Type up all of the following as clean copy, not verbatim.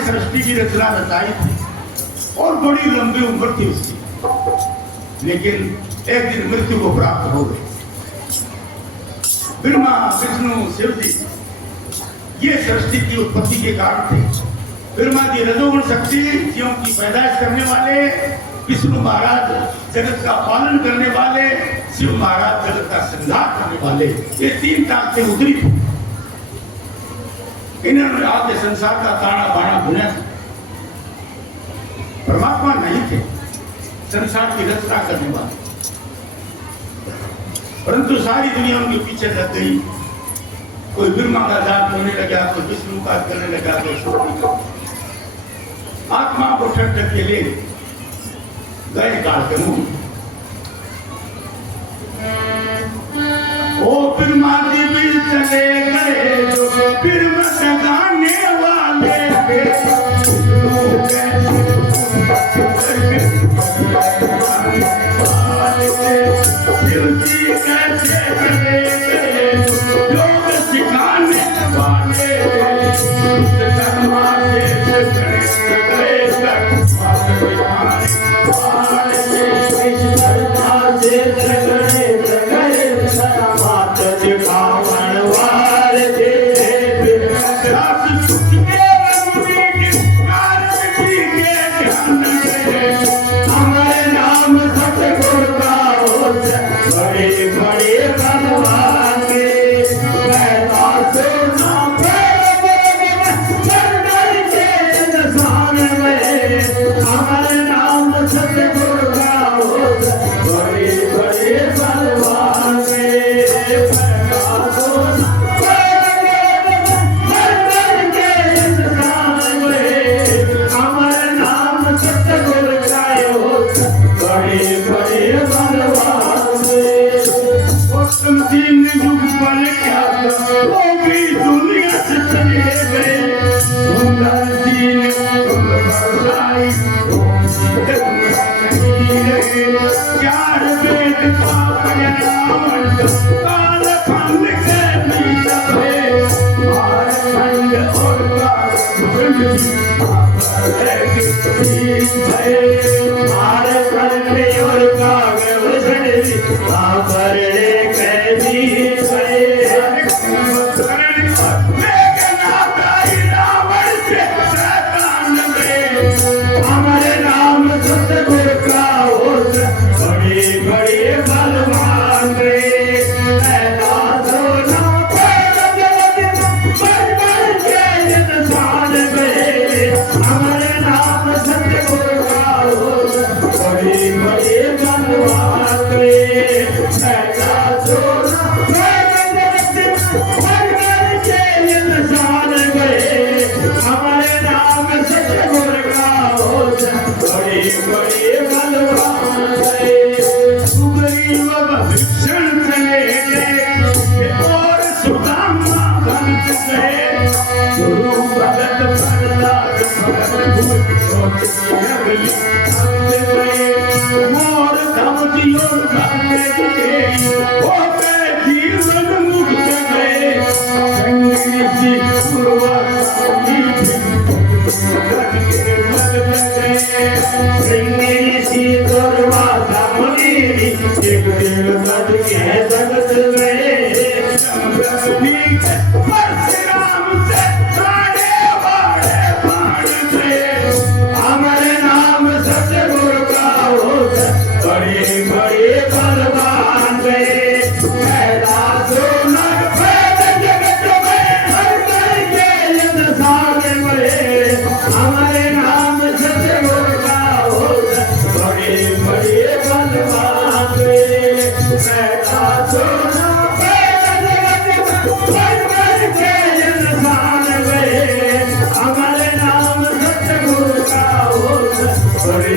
सृष्टि की रचना बताई थी और बड़ी लंबी उम्र थी उसकी, लेकिन एक दिन मृत्यु को प्राप्त हो गई। ब्रह्मा विष्णु शिव जी ये सृष्टि की उत्पत्ति के कारण थे। ब्रह्मा जी रजोगुण शक्ति जीवों की पैदाइश करने वाले, विष्णु महाराज जगत का पालन करने वाले, शिव महाराज जगत का संहार करने वाले, ये तीन ताकतें उतरी थी। इन्होंने आद्य संसार का ताना बाना बुना था। परमात्मा नहीं थे संसार की रचना करने वाले, परंतु सारी दुनिया उनके पीछे लग गई। कोई ब्रह्मा का जाप करने लगा, कोई विष्णु का करने लगा, कोई शिव का। आत्मा को ठग के ले गए काल के मुंह। ओ ब्रह्मा जी भी चले गए जो ब्रह्म सगाने वाले शिव जी कैसे चले गए योग सिखाने वाले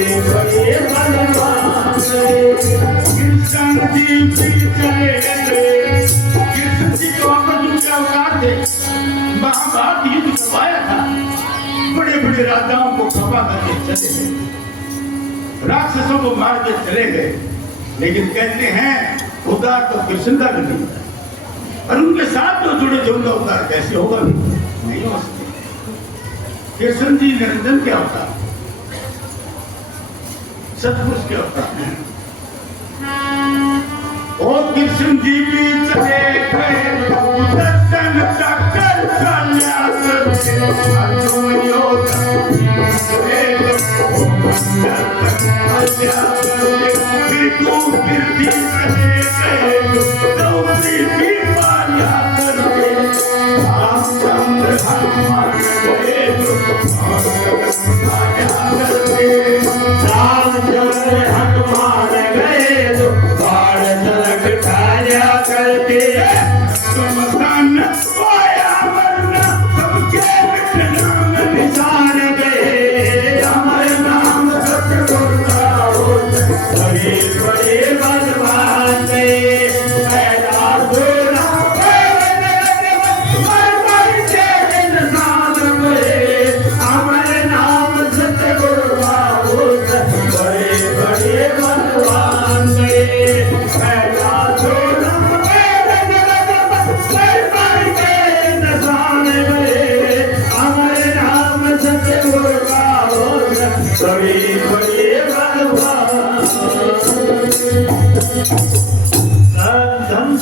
बड़े बलवान कृष्ण जी भी चले गए। कृष्ण जी को अपन क्या अवतार थे, महाभारत युद्ध करवाया था, बड़े बड़े राजाओं को खपा करके चले गए, राक्षसों को मार के चले गए। लेकिन कहते हैं उद्धार तो कृष्ण का भी नहीं, और उनके साथ जो जुड़े जो उनका उद्धार कैसे होगा भी नहीं हो सकते। कृष्ण जी निरंजन के अवतार, सतपुरुष के अवतार हैं। और कृष्ण जी भी चले गए, दर्शन कर कल्याण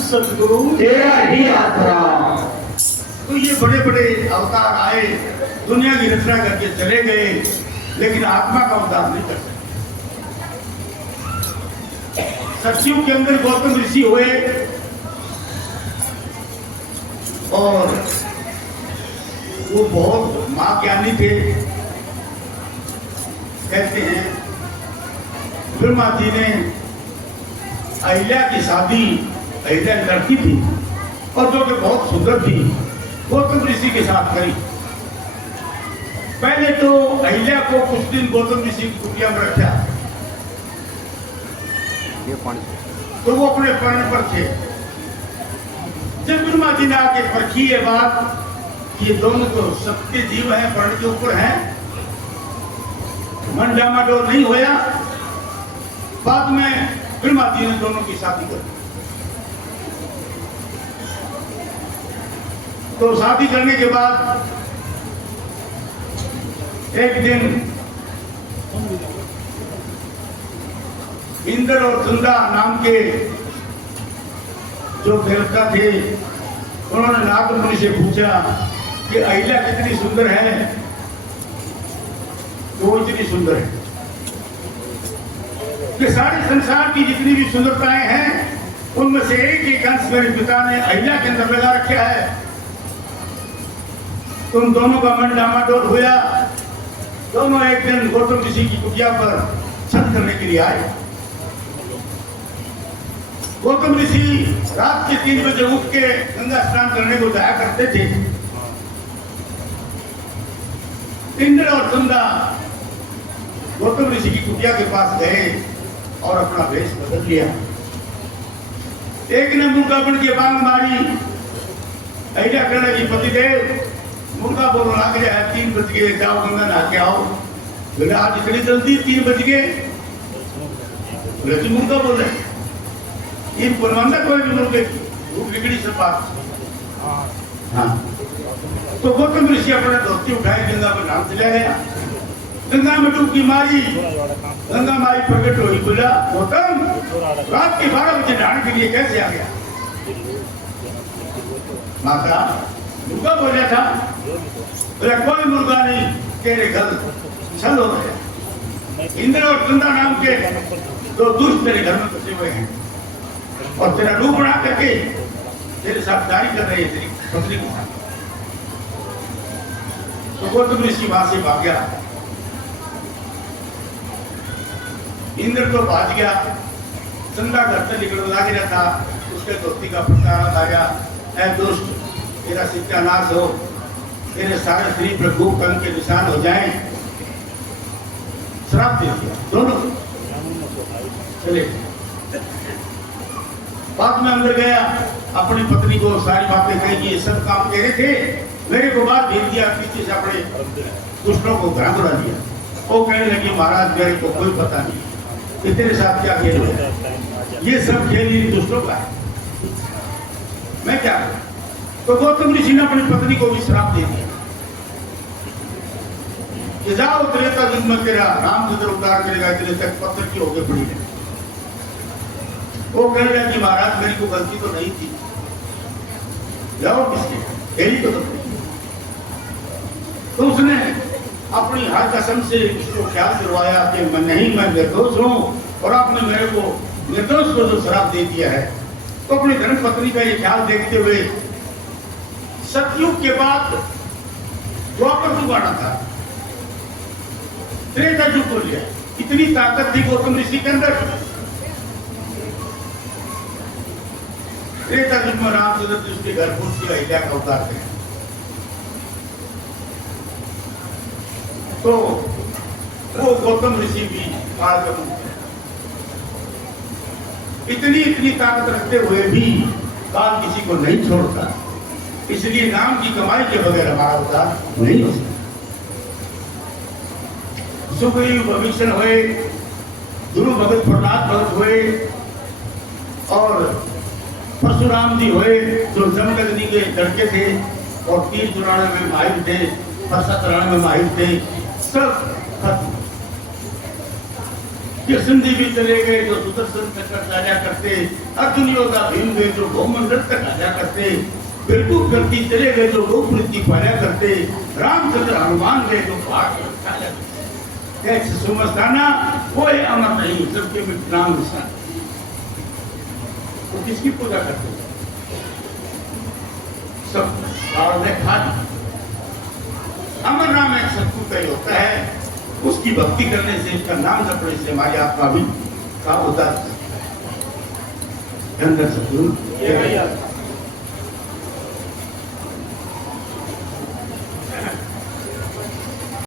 सतगुरु तेरा ही यात्रा। तो ये बड़े बड़े अवतार आए, दुनिया की रचना करके चले गए, लेकिन आत्मा का उद्धार नहीं कर सकते। सतयुग के अंदर गौतम ऋषि हुए और वो बहुत महाज्ञानी थे। कहते हैं ब्रह्मा जी ने अहिल्या की शादी, अहिल्या लड़की थी और जो कि बहुत सुंदर थी, गौतम ऋषि के साथ करी। पहले तो अहिल्या को कुछ दिन गौतम ऋषि की कुटिया में रखा, तो वो अपने पर्ण पर थे। जब ब्रह्मा जी ने आके परखी ये बात, ये दोनों तो सत्य जीव हैं, पर्ण के ऊपर हैं, मन डामाडोल नहीं होया। बाद में ब्रह्मा जी ने दोनों की शादी कर दी। तो शादी करने के बाद एक दिन इंद्र और चंदा नाम के जो देवता थे, उन्होंने नाग मुनि से पूछा कि अहिल्या कितनी सुंदर है। तो वो इतनी सुंदर है कि सारे संसार की जितनी भी सुंदरताएं हैं, उनमें से एक अंश मेरे पिता ने अहिल्या के अंदर लगा रखा है। तुम दोनों का मन डामाडोल हुआ। दोनों एक दिन गौतम ऋषि की कुटिया पर छठ करने के लिए आए। गौतम ऋषि रात के 3 बजे उठ के गंगा स्नान करने को जाया करते थे। इंद्र और चंदा गौतम ऋषि की कुटिया के पास गए और अपना वेश बदल लिया। एक ने मुर्गा बन के बांग मारी। अहिल्या कहने की पतिदेव, मुर्गा बोलने लग गया है, 3 बज गए, जाओ गंगा नहा के आओ। बोले आज इतनी जल्दी 3 बज गए? बोले जी मुर्गा बोल रहे, ये पुरवंदा कोई भी मुर्गे की वो बिगड़ी से बात। हाँ, तो गौतम ऋषि अपना धोती उठाए गंगा में नाम चला गया। गंगा में डुबकी मारी, गंगा माई प्रकट हुई। बोला गौतम, रात के 12 बजे नहाने के लिए कैसे आ गया? माता मुर्गा बोला था। बोला कोई मुर्गा नहीं, तेरे घर छल हो गया। इंद्र और चंदा नाम के 2 दुष्ट तेरे घर में फंसे हुए हैं और तेरा रूप बना करके तेरे साथ जारी कर रहे हैं, तेरी पत्नी के साथ। तो गौतम ऋषि वहां से भाग गया। इंद्र तो भाग गया, चंदा घर से निकल लगा था। उसके धोती का प्रकार आ गया, ऐ दुष्ट, तेरा सत्यानाश हो, तेरे सारे शरीर पर खूब कंक के निशान हो जाएं। श्राप दे दिया दोनों चले। बाद में अंदर गया, अपनी पत्नी को सारी बातें कही, ये सब काम कह रहे थे, मेरे को बात भेज दिया, पीछे से अपने दुष्टों को घर बुला दिया। वो कहने लगी महाराज मेरे को कोई पता नहीं तेरे साथ क्या खेल हो, ये सब खेल इन दुष्टों का है, मैं क्या करूं? तो गौतम ऋषि ने अपनी पत्नी को भी श्राप दे दिया कि जाओ त्रेता युग में तेरा रामचंद्र उद्धार करेगा, इतने तक पत्थर की होके पड़ी है। वो कहने लगा कि महाराज मेरी को गलती तो नहीं थी, जाओ किसकी यही तो उसने अपनी हर कसम से उसको ख्याल दिलवाया कि मैं नहीं, मैं निर्दोष हूं और आपने मेरे को निर्दोष को जो श्राप दे दिया है। तो अपनी धर्म पत्नी का ये ख्याल देखते हुए सतयुग के बाद द्वापर युग आना था, त्रेता युग हो गया। इतनी ताकत थी गौतम ऋषि के अंदर। त्रेता युग में रामचंद्र जी उसके घर पहुंची, अहिल्या का अवतार करें तो वो गौतम ऋषि भी काल का मुक्त है। इतनी ताकत रखते हुए भी काल किसी को नहीं छोड़ता, इसलिए नाम की कमाई के बगैर हमारा उद्धार नहीं हो सकता। सुग्रीव भविष्य हुए, गुरु भगत प्रहलाद भगत हुए और परशुराम जी हुए जो जमदग्नि के लड़के थे और तीर चुराने में माहिर थे, फरसा चलाने में माहिर थे, सब खत्म। कृष्ण जी भी चले गए जो सुदर्शन चक्र राजा करते, अर्जुन योद्धा भीम गए जो बहुमंडल तक राजा करते, बिल्कुल करती चले गए जो लोक वृत्ति पाया करते, रामचंद्र हनुमान गए जो पहाड़ समझदाना कोई अमर नहीं, सबके नाम निशान। तो किसकी पूजा करते सब खाली अमर नाम एक सत्तू का ही होता है, उसकी भक्ति करने से, उसका नाम जपने से हमारी आत्मा भी का होता है।